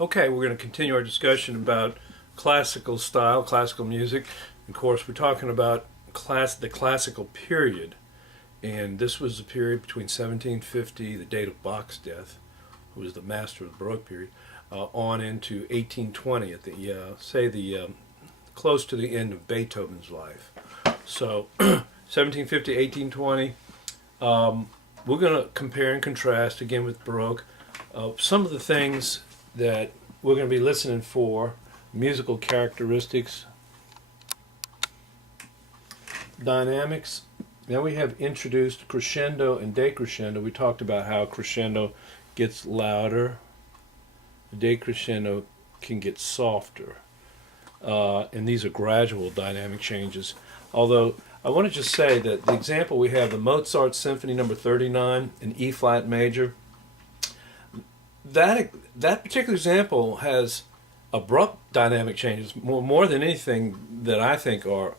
Okay, we're going to continue our discussion about classical style, classical music. Of course, we're talking about the classical period, and this was the period between 1750, the date of Bach's death, who was the master of the Baroque period, on into 1820, at the close to the end of Beethoven's life. So, 1750, 1820. We're going to compare and contrast again with Baroque. Some of the things that we're going to be listening for: musical characteristics, dynamics. Now we have introduced crescendo and decrescendo. We talked about how crescendo gets louder, decrescendo can get softer, and these are gradual dynamic changes. Although I want to just say that the example we have, the Mozart Symphony Number 39 in E flat major, that particular example has abrupt dynamic changes more than anything that I think are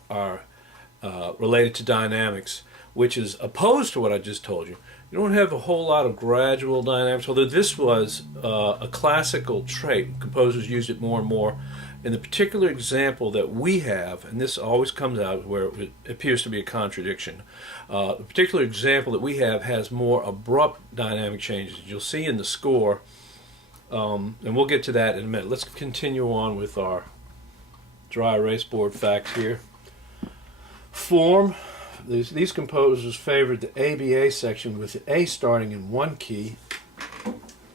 related to dynamics, which is opposed to what I just told you. You don't have a whole lot of gradual dynamics, although this was a classical trait. Composers used it more and more. In the particular example that we have, and this always comes out where it appears to be a contradiction, the particular example that we have has more abrupt dynamic changes. You'll see in the score, and we'll get to that in a minute. Let's continue on with our dry erase board facts here. Form. These composers favored the ABA section with the A starting in one key,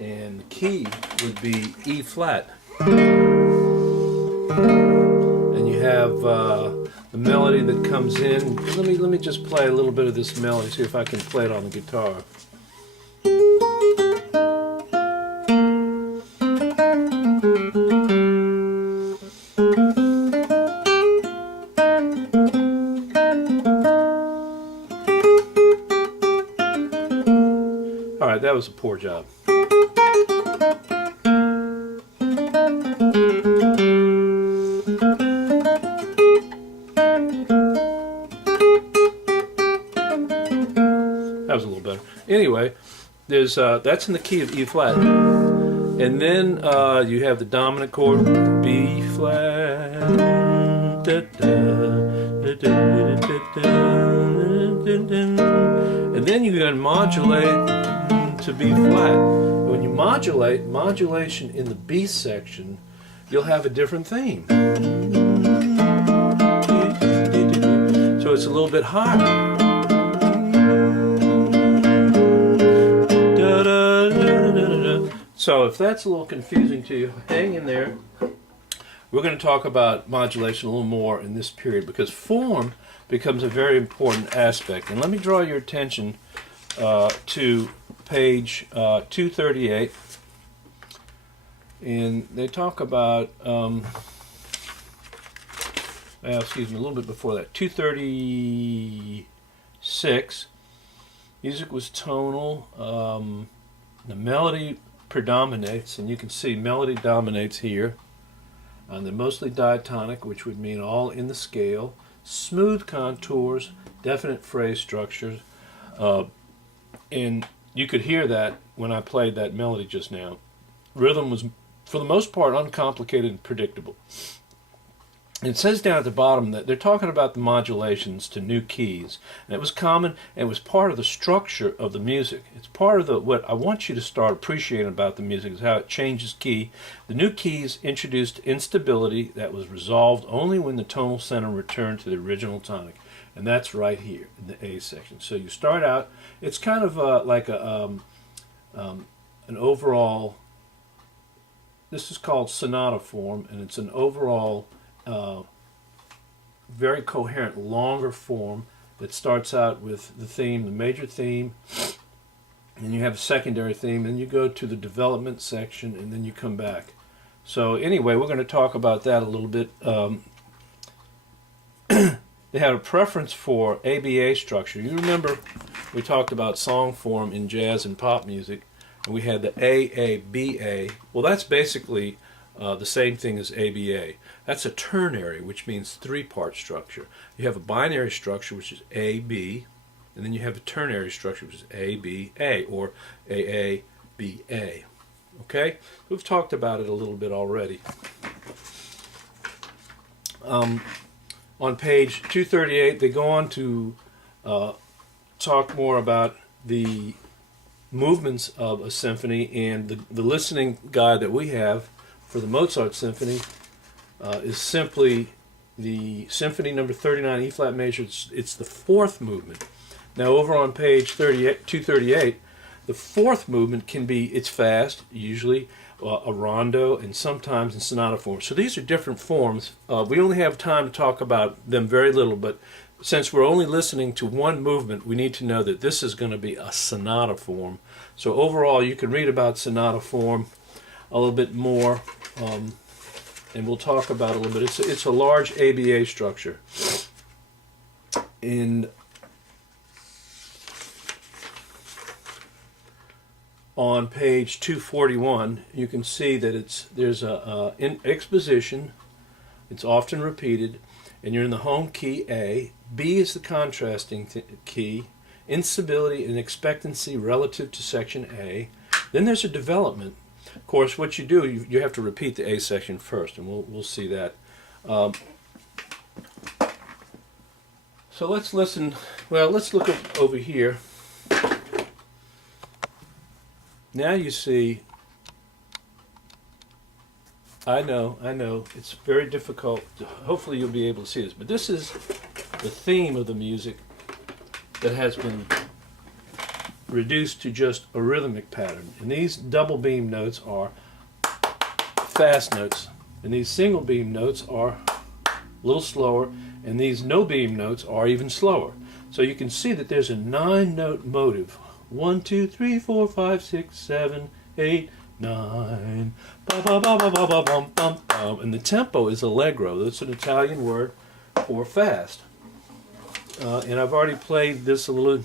and the key would be E flat. And you have the melody that comes in. Let me just play a little bit of this melody, see if I can play it on the guitar. Alright, that was a poor job. That was a little better. Anyway, there's that's in the key of E flat, and then you have the dominant chord B flat, and then you can modulate to B flat. When you modulate, modulation in the B section, you'll have a different theme. So it's a little bit higher. So if that's a little confusing to you, hang in there. We're going to talk about modulation a little more in this period because form becomes a very important aspect. And let me draw your attention to page 238. And they talk about, excuse me, a little bit before that, 236. Music was tonal. The melody predominates, and you can see melody dominates here. And they're mostly diatonic, which would mean all in the scale. Smooth contours, definite phrase structures. And you could hear that when I played that melody just now. Rhythm was, for the most part, uncomplicated and predictable. It says down at the bottom that they're talking about the modulations to new keys. And it was common, and it was part of the structure of the music. It's part of what I want you to start appreciating about the music is how it changes key. The new keys introduced instability that was resolved only when the tonal center returned to the original tonic. And that's right here in the A section. So you start out, it's kind of like an overall, this is called Sonata Form, and it's an overall very coherent, longer form that starts out with the theme, the major theme, and you have a secondary theme, and you go to the development section, and then you come back. So anyway, we're going to talk about that a little bit. They had a preference for ABA structure. You remember we talked about song form in jazz and pop music, and we had the AABA. Well, that's basically the same thing as ABA. That's a ternary, which means three-part structure. You have a binary structure, which is AB, and then you have a ternary structure, which is ABA, or AABA. Okay, we've talked about it a little bit already. On page 238, they go on to talk more about the movements of a symphony, and the listening guide that we have for the Mozart symphony is simply the Symphony Number 39 E flat major. It's the fourth movement. Now over on page 238, the fourth movement can be, it's fast, usually a rondo, and sometimes in sonata form. So these are different forms. We only have time to talk about them very little, but since we're only listening to one movement, we need to know that this is going to be a sonata form. So overall, you can read about sonata form a little bit more, and we'll talk about it a little bit. It's a large ABA structure. And on page 241, you can see that there's an exposition. It's often repeated, and you're in the home key A. B is the contrasting key. Instability and expectancy relative to section A. Then there's a development. Of course, what you do, you have to repeat the A section first, and we'll see that. So let's listen. Well, let's look over here. Now you see, I know, it's very difficult. Hopefully you'll be able to see this, but this is the theme of the music that has been reduced to just a rhythmic pattern. And these double beam notes are fast notes, and these single beam notes are a little slower, and these no beam notes are even slower. So you can see that there's a 9-note motive. 1, 2, 3, 4, 5, 6, 7, 8, 9. Ba, ba, ba, ba, ba, ba, bum, bum, bum. And the tempo is allegro. That's an Italian word for fast. And I've already played this a little.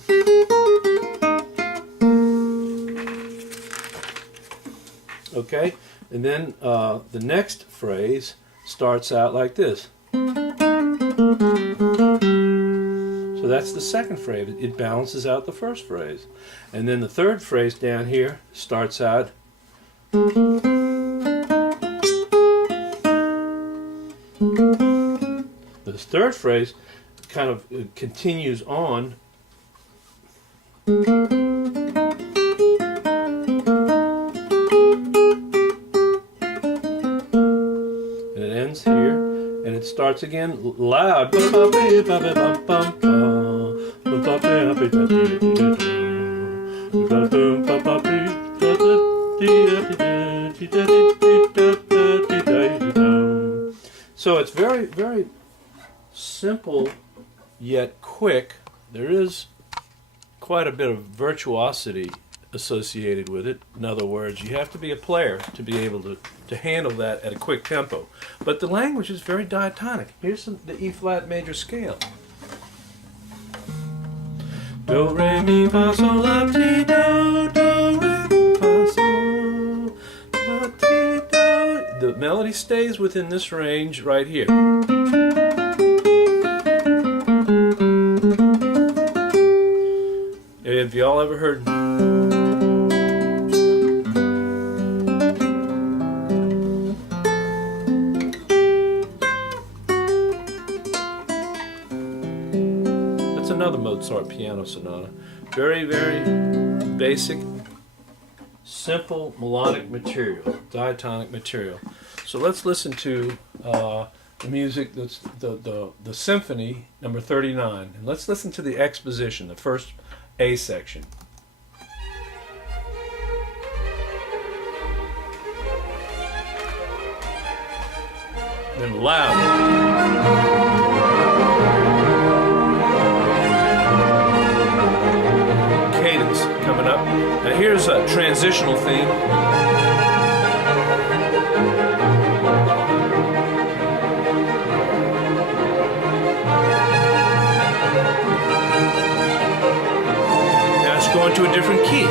Okay, and then the next phrase starts out like this. So that's the second phrase. It balances out the first phrase. And then the third phrase down here starts out. The third phrase kind of continues on. And it ends here. And it starts again loud. So it's very, very simple yet quick. There is quite a bit of virtuosity associated with it. In other words, you have to be a player to be able to handle that at a quick tempo. But the language is very diatonic. Here's the E flat major scale. Do, re, mi, fa, sol, la, ti, do, do, re, mi, fa, sol, la, ti, do. The melody stays within this range right here. Have y'all ever heard? That's another Mozart piano sonata. Very, very basic, simple melodic material, diatonic material. So let's listen to the music, that's the symphony number 39, and let's listen to the exposition, the first A section. Then loud. Cadence coming up. Now here's a transitional theme. Go into a different key.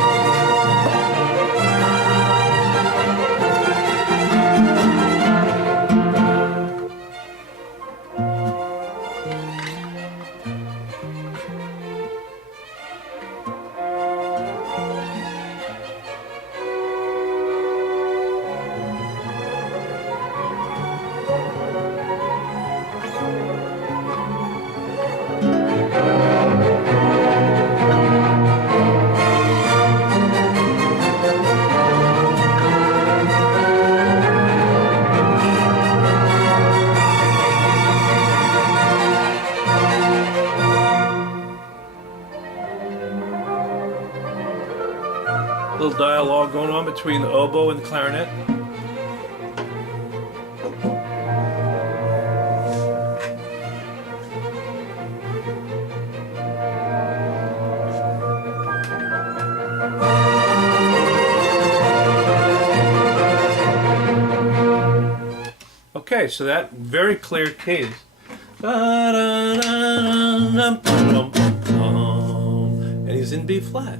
going on between the oboe and the clarinet. Okay, so that very clear cadence. And he's in B flat.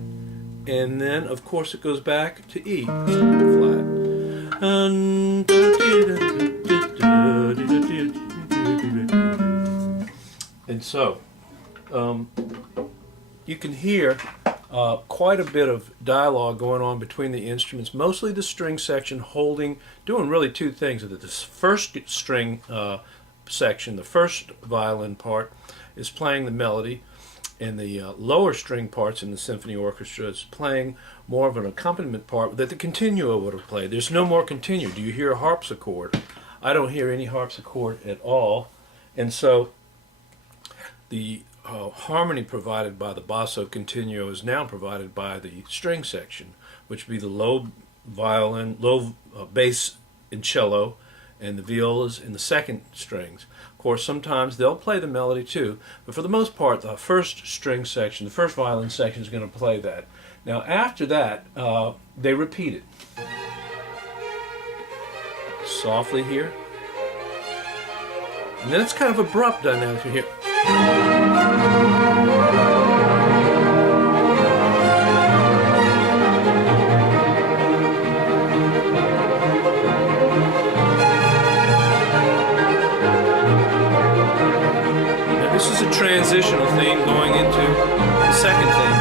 And then, of course, it goes back to E flat. And so, you can hear quite a bit of dialogue going on between the instruments, mostly the string section doing really two things. This first string section, the first violin part, is playing the melody, and the lower string parts in the symphony orchestra is playing more of an accompaniment part that the continuo would have played. There's no more continuo. Do you hear a harpsichord? I don't hear any harpsichord at all. And so the harmony provided by the basso continuo is now provided by the string section, which would be the low violin, low bass and cello, and the violas in the second strings. Of course, sometimes they'll play the melody too, but for the most part, the first string section, the first violin section, is going to play that. Now, after that, they repeat it. Softly here. And then it's kind of abrupt dynamic here. This is a transitional theme going into the second theme.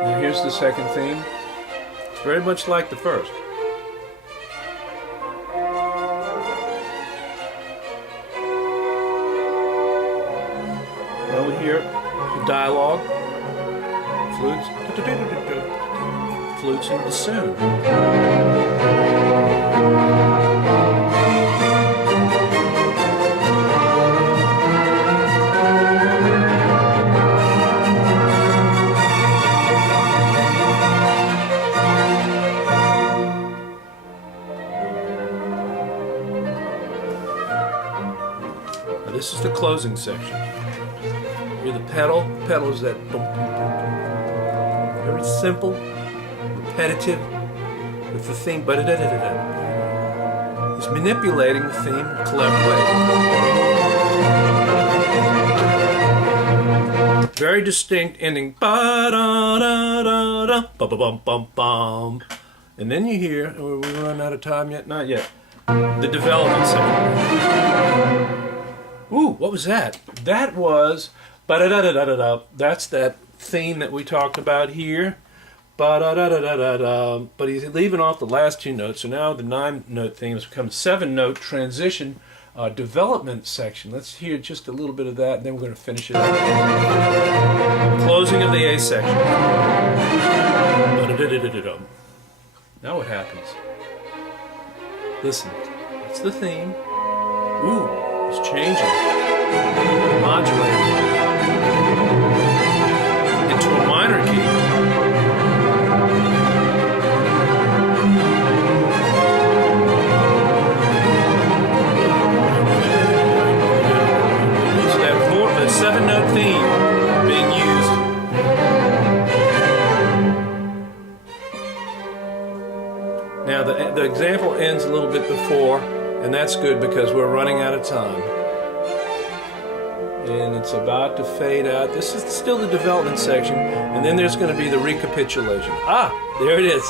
Now here's the second theme. It's very much like the first. Now we hear the dialogue. Flutes and bassoon. Now this is the closing section. Hear the pedal. The pedal is that boom, boom, boom, boom. Very simple, repetitive, with the theme, but he's manipulating the theme in a clever way. Very distinct ending, ba-da-da-da-da, and then you hear, we run out of time yet? Not yet. The development section. Ooh, what was that? That was ba-da-da-da-da-da. That's that theme that we talked about here, but he's leaving off the last two notes, so now the 9-note theme has become 7-note transition development section. Let's hear just a little bit of that, and then we're going to finish it up. Closing of the A section. Now what happens? Listen, it's the theme. Ooh, it's changing, modulating into a minor key. So that 7-note theme being used. Now the example ends a little bit before, and that's good because we're running out of time. And it's about to fade out. This is still the development section, and then there's going to be the recapitulation. Ah, there it is.